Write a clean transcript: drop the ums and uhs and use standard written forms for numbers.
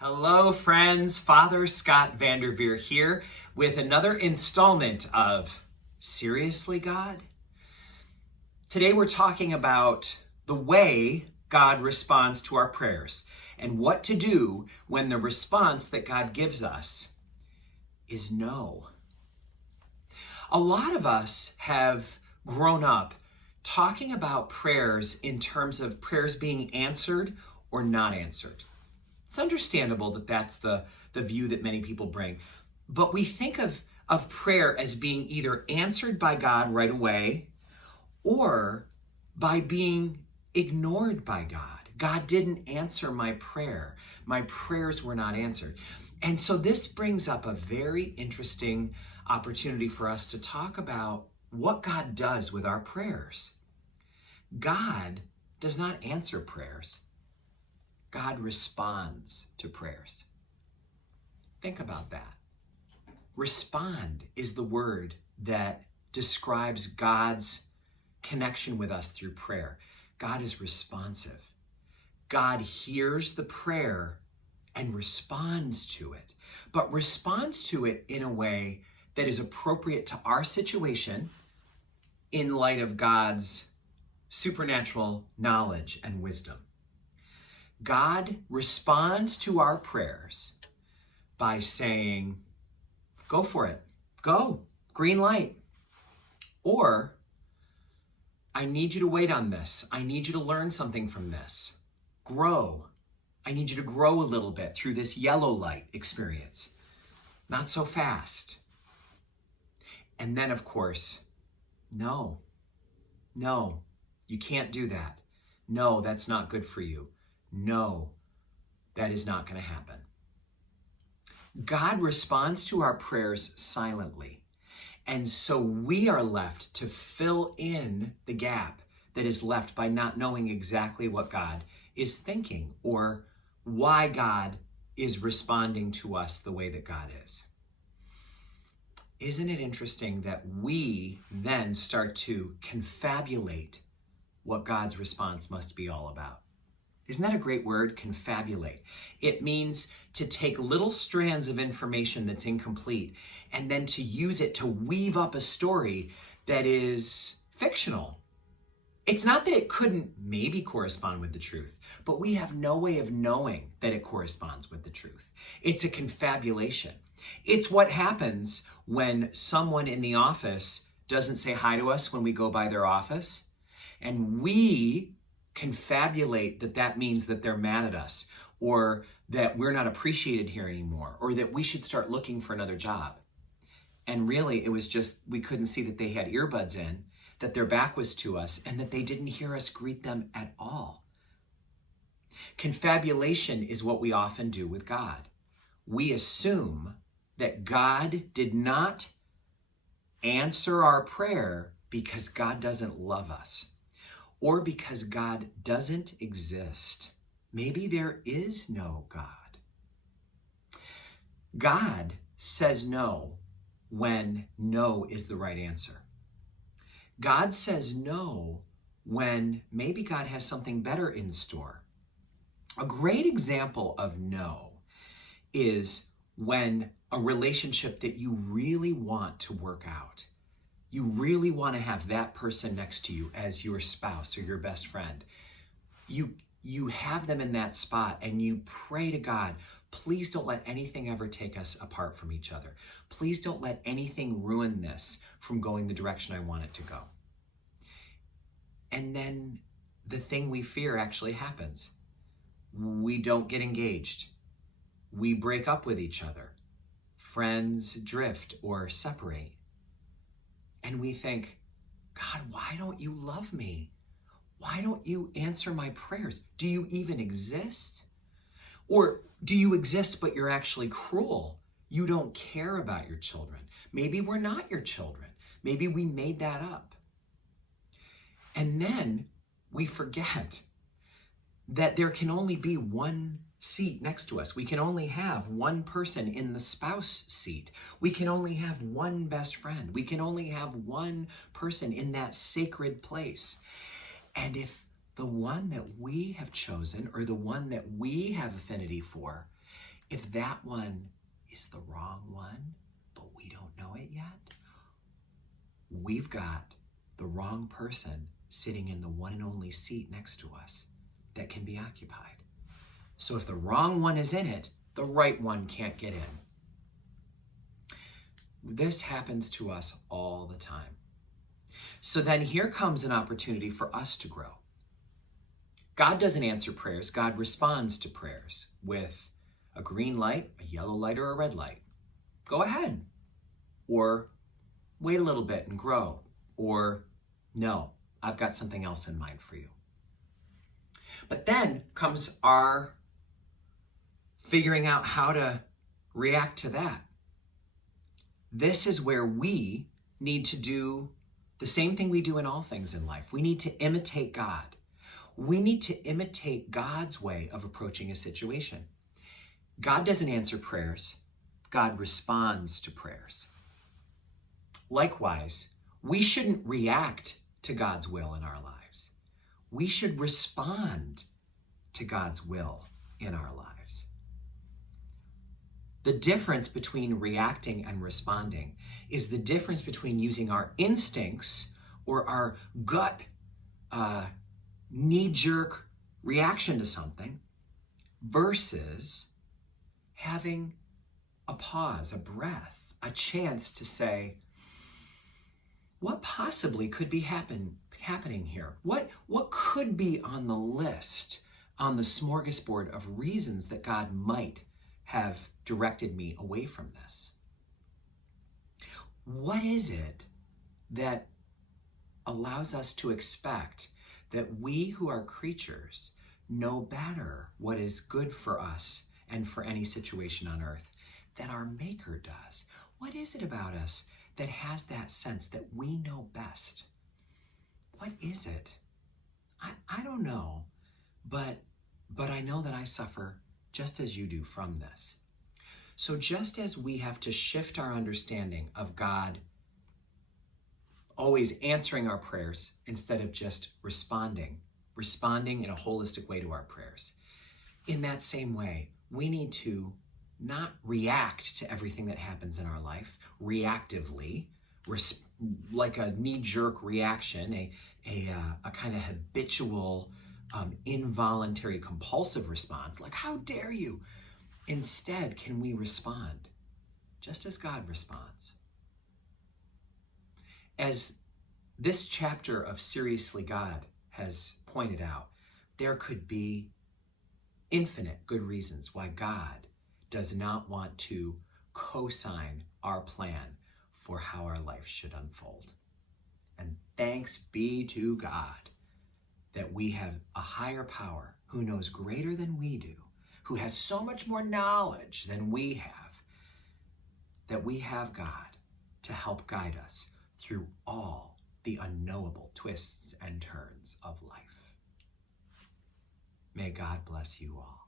Hello, friends. Father Scott Vanderveer here with another installment of Seriously, God? Today we're talking about the way God responds to our prayers and what to do when the response that God gives us is no. A lot of us have grown up talking about prayers in terms of prayers being answered or not answered. It's understandable that that's the view that many people bring. But we think of prayer as being either answered by God right away or by being ignored by God. God didn't answer my prayer. My prayers were not answered. And so this brings up a very interesting opportunity for us to talk about what God does with our prayers. God does not answer prayers. God responds to prayers. Think about that. Respond is the word that describes God's connection with us through prayer. God is responsive. God hears the prayer and responds to it, but responds to it in a way that is appropriate to our situation in light of God's supernatural knowledge and wisdom. God responds to our prayers by saying, go for it, go, green light. Or, I need you to wait on this. I need you to learn something from this. Grow. I need you to grow a little bit through this yellow light experience. Not so fast. And then, of course, no, you can't do that. No, that's not good for you. No, that is not going to happen. God responds to our prayers silently. And so we are left to fill in the gap that is left by not knowing exactly what God is thinking or why God is responding to us the way that God is. Isn't it interesting that we then start to confabulate what God's response must be all about? Isn't that a great word, confabulate? It means to take little strands of information that's incomplete and then to use it to weave up a story that is fictional. It's not that it couldn't maybe correspond with the truth, but we have no way of knowing that it corresponds with the truth. It's a confabulation. It's what happens when someone in the office doesn't say hi to us when we go by their office, and we confabulate that means that they're mad at us, or that we're not appreciated here anymore, or that we should start looking for another job. And really, it was just we couldn't see that they had earbuds in, that their back was to us, and that they didn't hear us greet them at all. Confabulation is what we often do with God. We assume that God did not answer our prayer because God doesn't love us, or because God doesn't exist. Maybe there is no God. God says no when no is the right answer. God says no when maybe God has something better in store. A great example of no is when a relationship that you really want to work out, you really want to have that person next to you as your spouse or your best friend. You have them in that spot and you pray to God, please don't let anything ever take us apart from each other. Please don't let anything ruin this from going the direction I want it to go. And then the thing we fear actually happens. We don't get engaged. We break up with each other. Friends drift or separate. And we think, God, why don't you love me? Why don't you answer my prayers? Do you even exist? Or do you exist, but you're actually cruel? You don't care about your children. Maybe we're not your children. Maybe we made that up. And then we forget that there can only be one seat next to us. We can only have one person in the spouse seat. We can only have one best friend. We can only have one person in that sacred place. And if the one that we have chosen or the one that we have affinity for If that one is the wrong one, but we don't know it yet, we've got the wrong person sitting in the one and only seat next to us that can be occupied. So if the wrong one is in it, the right one can't get in. This happens to us all the time. So then here comes an opportunity for us to grow. God doesn't answer prayers. God responds to prayers with a green light, a yellow light, or a red light. Go ahead. Or wait a little bit and grow. Or no, I've got something else in mind for you. But then comes our figuring out how to react to that. This is where we need to do the same thing we do in all things in life. We need to imitate God. We need to imitate God's way of approaching a situation. God doesn't answer prayers. God responds to prayers. Likewise, we shouldn't react to God's will in our lives. We should respond to God's will in our lives. The difference between reacting and responding is the difference between using our instincts or our gut knee-jerk reaction to something versus having a pause, a breath, a chance to say, what possibly could be happening here? What could be on the list, on the smorgasbord of reasons that God might have directed me away from this? What is it that allows us to expect that we who are creatures know better what is good for us and for any situation on earth than our Maker does? What is it about us that has that sense that we know best? What is it? I don't know, but I know that I suffer just as you do from this. So just as we have to shift our understanding of God always answering our prayers instead of just responding in a holistic way to our prayers, in that same way, we need to not react to everything that happens in our life reactively, like a knee-jerk reaction, a kind of habitual, involuntary, compulsive response, like, how dare you? Instead, can we respond just as God responds? As this chapter of Seriously God has pointed out, there could be infinite good reasons why God does not want to co-sign our plan for how our life should unfold. And thanks be to God that we have a higher power who knows greater than we do, who has so much more knowledge than we have, that we have God to help guide us through all the unknowable twists and turns of life. May God bless you all.